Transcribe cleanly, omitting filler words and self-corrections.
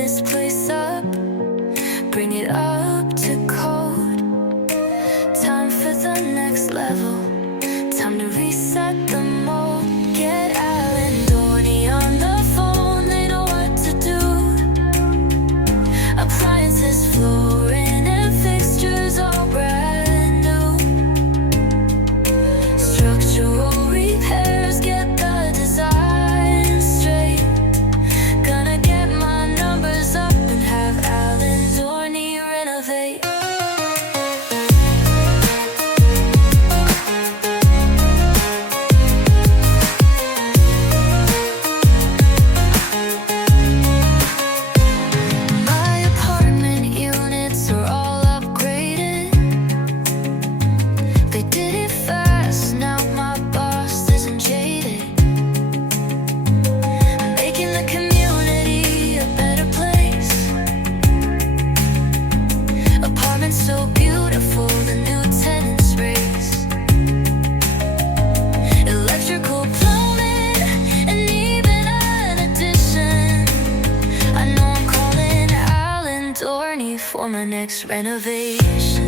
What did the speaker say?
this place up, bring it up to code. Time for the next level, time to reset the mold. Get Allan Dorney on the phone, they know what to do. Appliances, flooring, and fixtures all brand new. Structural repairs, get the design straight. Gonna get my numbers up and have Allan Dorney renovate. My apartment units are all upgraded. They did it fast, now my boss isn't jaded. Making the community a better place. Apartments so beautiful, the new tenants raise. Electrical, plumbing, and even an addition. I know I'm calling Allan Dorney for my next renovation.